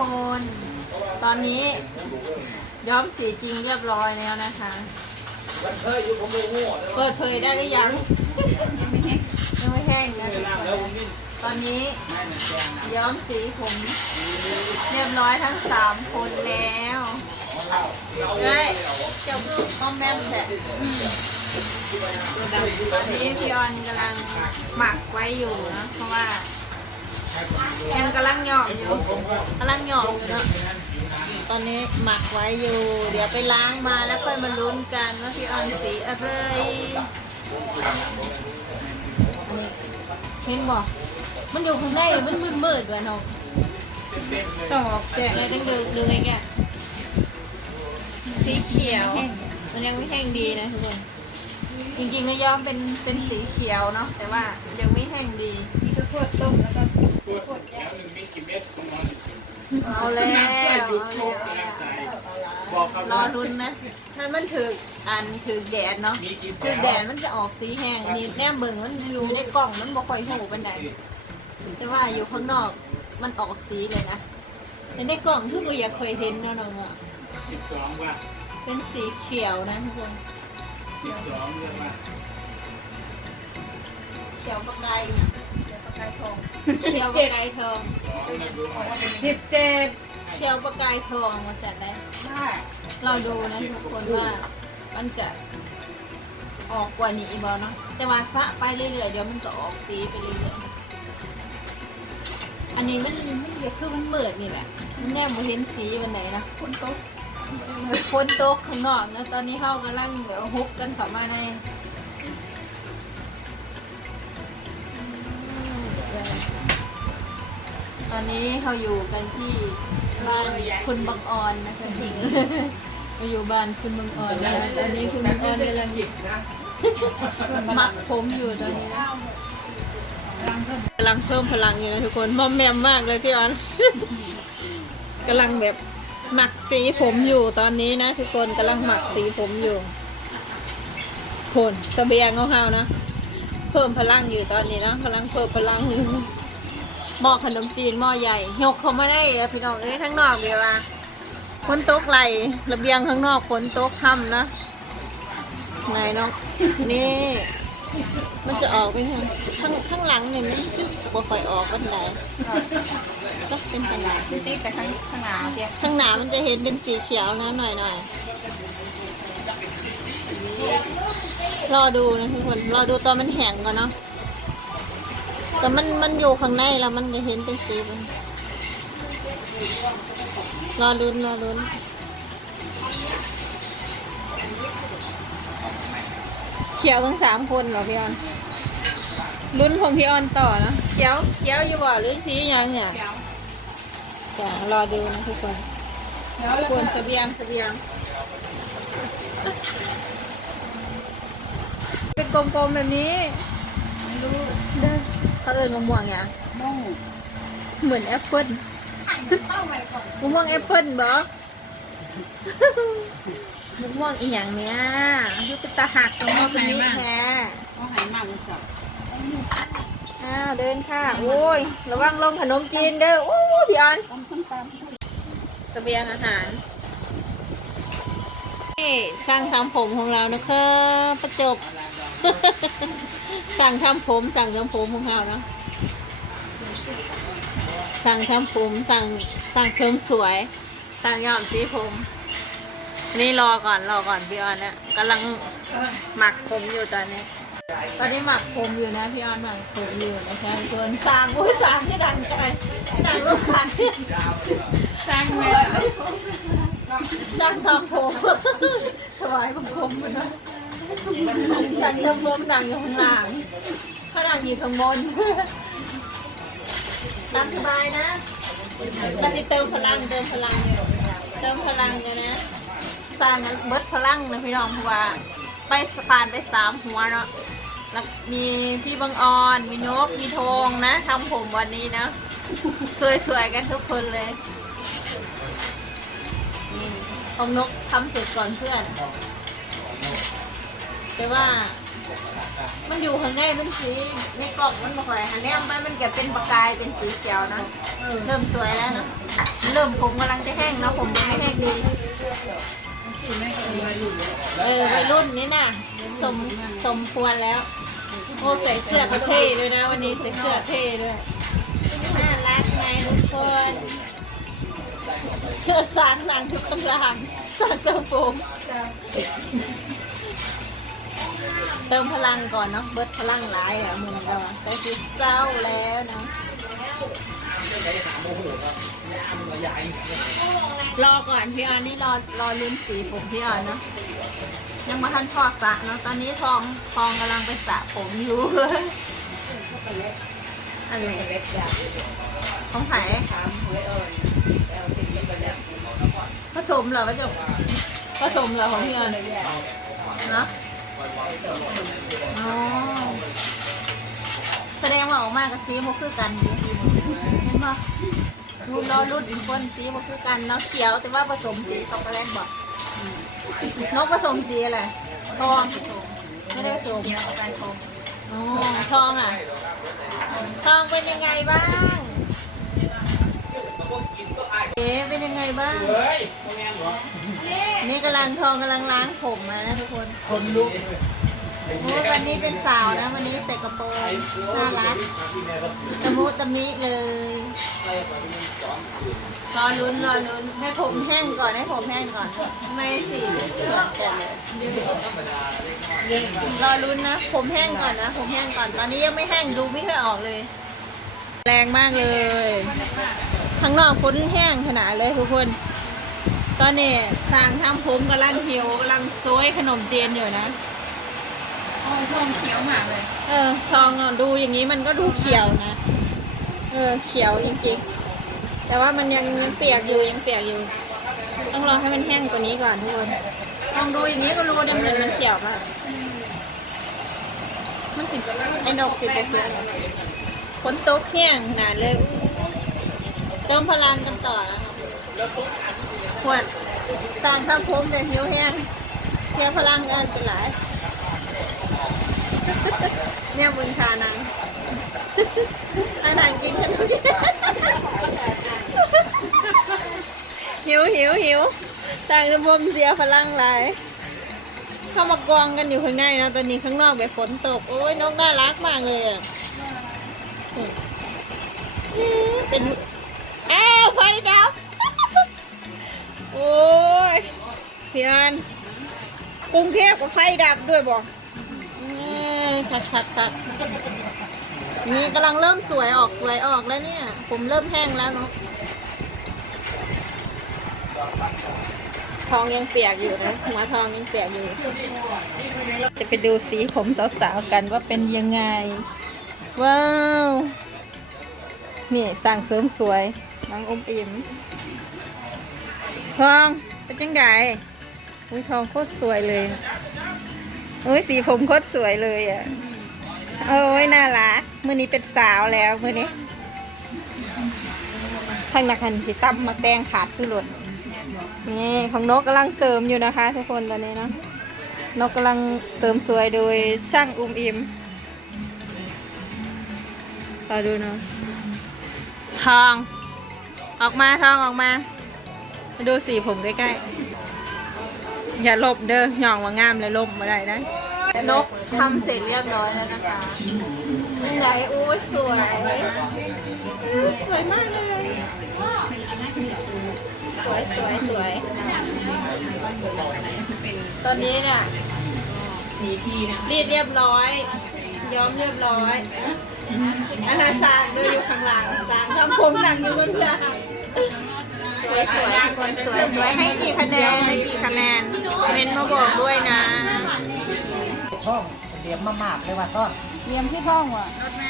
คน ตอนนี้ย้อมสีจริงเรียบร้อยแล้วนะคะ เปิดเผยได้หรือยังยังไม่แห้งนะทุกคนตอนนี้ย้อมสีผมเรียบร้อยทั้งสามคนแล้วเฮ้ยเจ้าคือพ่อแม่แท้อืมตอนนี้พี่ออนกำลังหมักไว้อยู่นะเพราะว่า ยังกำลังหยอกอยู่กำลังหยอกอยู่เนอะตอนนี้หมักไว้อยู่ เดี๋ยวไปล้างมาแล้วค่อยมาลุ้นกันว่าพี่ออนสีอะไรอันนี้เห็นบอกมันอยู่ข้างในมันมืดๆด้วยเนาะต้องออกแจ้งเลยต้องดูดูไงแกสีเขียว มันยังไม่แห้งดีนะทุกคนจริงๆก็ย้อมเป็นเป็นสีเขียวเนาะแต่ว่ายังไม่แห้งดีนี่ก็โคตรต้มแล้วก็มีกี่ เอาแล้วบอกครับรอรุนนะ ถ้ามันถืออันถือแดดเนาะมีกี่ถือแดดมันจะออกสีแห้งนนี้แนมเบิ่งมันอยู่ในกล่องมันบ่ค่อยหูเป็นไดแต่ว่าอยู่ข้างนอกมันออกสีเลยนะแต่ในกล่องที่กูอยากเคยเห็นเนาะน้องอะสิบสองว่าเป็นสีเขียวนะทุกคนสิบสองเรียว่าเขียวปะกายเนี่ย เดี๋ยวประกายทองเขียวประกายทองสองนะดูหน่อยสิบเจ็ดเขียวประกายทองมาแสนได้ได้เราดูนะทุกคนว่ามันจะออกกว่านี้อีกบอเนาะแต่ว่าสะไปเรื่อยๆเดี๋ยวมันจะออกสีไปเรื่อยๆอันนี้มันมันเดี๋ยวคือมันเบิดนี่แหละ มันแนบบ่เห็นสีวันไหนนะฝนตกฝนตกข้างนอกนะตอนนี้เขากำลังเดี๋ยวฮุบกันเข้ามาใน ตอนนี้เขาอยู่กันที่บ้านคุณบังออนนะคะมาอยู่บ้านคุณบังออนนะตอนนี้คุณบังออนกำลังหยิบนะหมักผมอยู่ตอนนี้กำลังเพิ่มพลังอยู่นะทุกคนมอมแมมมากเลยพี่ออนกำลังแบบหมักสีผมอยู่ตอนนี้นะทุกคนกำลังหมักสีผมอยู่ผลเสบียงของเขานะ เพิ่มพลังอยู่ตอนนี้นะกำลังเพิ่มพลังอยู่หม้อขนมจีนหม้อใหญ่ยกเขามาได้แล้วพี่น้องเอ้ยทั้งนอกเดียวว่าฝนตกไหลระเบียงข้างนอกฝนตกค่ำนะไหนน้องนี่ มันจะออกไปทางข้างข้างหลังเนี่ยมันบ่ค่อยออกกันไหนก็เป็นขนาดติ๊กแต่ข้างข้างหน้าเจ๊ข้างหน้ามันจะเห็นเป็นสีเขียวนะหน่อยหน่อย รอดูนะทุกคน รอดูตอนมันแห้งก่อนเนาะ แต่มันมันอยู่ข้างในแล้วมันจะเห็นเป็นสีมันรอลุ้นรอลุ้นเขียวทั้งสามคนเหรอพี่ออนลุ้นของพี่ออนต่อนะเขียวเขียวอยู่บ่หรือสีหยังเนี่ยเดี๋ยวจะรอดูนะทุกคนเดี๋ยวทุกคนเสบียงเสบียง เป็นกลมๆแบบนี้ไม่รู้เด้อเขาเอิญมะม่วงอย่างม่วงเหมือนแอปเปิ้ลมะม่วงแอปเปิ้ลบอมะม่วงอีหยังเนี้ยคือเป็นตาหักมะม่วงเป็นนี้แท้เขาหายมากเลยสับอ้าวเดินค่ะ โอ้ย ระวังลงขนมจีนเด้อโอ้ยพี่ออนต้มส้มตเสบียงอาหารนี่ช่างทำผมของเรานะครับประจบ สั่งทำผม สั่งทำผมของเราเนาะสั่งทำผมสั่งสั่งเสริมสวย สั่งย้อมสีผม นี่รอก่อนรอก่อนพี่ออนเนี่ยกำลังหมักผมอยู่ตอนนี้ ตอนนี้หมักผมอยู่นะพี่ออนหมักผมอยู่นะคะส่วนสางโอ้ยสางที่ดังไกลที่ดังลูกค้าสร้างไว้สร้างทำผมถวายบังคมเลยนะ สั่งทำผมนั่งอยู่ข้างล่างข้างล่างอยู่ข้างบนตามสบายนะก็จะเติมพลังเติมพลังอยู่เติมพลังกันนะสานเบิดพลังนะพี่น้องเพราะว่าไปผ่านไปสามหัวเนาะแล้วมีพี่บังออน มีนก มีธงนะทำผมวันนี้นะ สวยๆกันทุกคนเลยนี่ของนกทำเสร็จก่อนเพื่อน แต่ว่า มันอยู่ข้างในมันสีในกล่องมันบ่ค่อยหันแนมไปมันก็เป็นประกายเป็นสีเขียวนะเออเริ่มสวยแล้วนะเริ่มผมกำลังจะแห้งเนาะผมยังไม่แห้งดีคือแม่ก็มีวัยรุ่นเลยเออวัยรุ่นนี่น่ะสมสมควรแล้วโอ้ใส่เสื้อก็เท่ด้วยนะวันนี้ใส่เสื้อเท่ด้วยน่ารักไหมทุกคนเพื่อสร้างหนังทุกกำลังสร้างเติมผม เติมพลังก่อนเนาะเบิดพลังหลายแล้วมึงเราแต่คือเศร้าแล้วนะรอก่อนพี่ออนนี่รอรอลุ้นสีผมพี่ออนเนาะยังมาทันทอดสระเนาะตอนนี้ทองทองกำลังไปสระผมอยู่อะไรของไผ่ผสมเหรอวะจบผสมเหรอของพี่ออนเนาะ อ๋อแสดงว่าออกมากับซีโมคือกันดิเห็นปะรูปล้อรุ่นอีกคนสีมันคือกันเนาะเขียวแต่ว่าผสมสีช็อกโกแลตบอกนกผสมสีอะไรทองไม่ได้ผสมอ๋อทองอะทองเป็นยังไงบ้างเอ๊เป็นยังไงบ้าง นเหรอนี่กำลังทองกำลังล้างผมมานะทุกคนคนลุกโอ้ยวันนี้เป็นสาวนะ วันนี้ใส่กระโปรงน่ารักตะมุตะมิเลยรอลุ้นรอลุ้นให้ผมแห้งก่อนให้ผมแห้งก่อนไม่สิเกิดกันเลยรอลุ้นนะ ผมแห้งก่อนนะ ผมแห้งก่อนตอนนี้ยังไม่แห้งดูไม่ค่อยออกเลย แรงมากเลยข้างนอกฝนแห้งขนาดเลยทุกคน ตอนนี้สร้างทำผมกำลังหิวกำลังโซยขนมเจียนอยู่นะโอ้ทองเขียวมากเลย เออ ทองอะดูอย่างนี้มันก็ดูเขียวนะ เออ เขียวจริงๆ แต่ว่ามันยังยังเปียกอยู่ยังเปียกอยู่ ต้องรอให้มันแห้งกว่านี้ก่อนทุกคนลองดูอย่างนี้ก็รู้ว่ามันมันเขียวมากมันติดไอ้นกสิบเปอร์ฝนตกแห้งขนาดเลย เติมพลังกันต่อแล้วครั บควรสร้างทำผมแต่หิวแห้งเสียพลังกันเป็นหลาย เนี่ยบุญชานังอาหารกินขนมจีนหิวหิวหิวต่างระบบเสียพลังหลายเข้ามากองกันอยู่ข้างในนะตอนนี้ข้างนอกแบบฝนตก โอ้ยนกน่ารักมากเลยอะเป็น พี่อันกรุงเทพกับไฟดับด้วยบอกเอ้ยคัดคัดคัดนี่กำลังเริ่มสวยออกสวยออกแล้วเนี่ย ผมเริ่มแห้งแล้วเนาะทองยังเปียกอยู่นะหัวทองยังเปียกอยู่ จะไปดูสีผมสาวๆกันว่าเป็นยังไง ว้าว นี่สั่งเสริมสวยน้องอมอิ่มทองเป็นจังได อุ้ยทองโคตรสวยเลยโอ้ยสีผมโคตรสวยเลยอะโอ้ยน่ารักมือนี้เป็นสาวแล้วมือนี้ทางนักหันสิตั้มมาแตงขาดสุดหลดนี่ของนกกำลังเสริมอยู่นะคะ ทุกคนตอนนี้เนาะนกกำลังเสริมสวยโดยช่างอุ้มอิมรอดูเนาะทอง ออกมาทองออกมามาดูสีผมใกล้ๆ อย่าลบเด้อหย่องว่างามเลยลบมาได้นะนกทำเสร็จเรียบร้อยแล้วนะคะเป็นไงโอ้สวย สวยมากเลย สวยสวยสวย ตอนนี้เนี่ยมีทีนะรีดเรียบร้อย ย้อมเรียบร้อยอันนั้นสางดูอยู่ข้างหลังสางทำผมหนังอยู่บนเรือ ค่ะสวยสวยทุกคนสวยสวยให้กี่คะแนนให้กี่คะแนนเมนมาบอกด้วยนะช่องเดี๋ยวมาหมาบเลยว่าก็เตรียมที่ห้องว่ะ รถแม่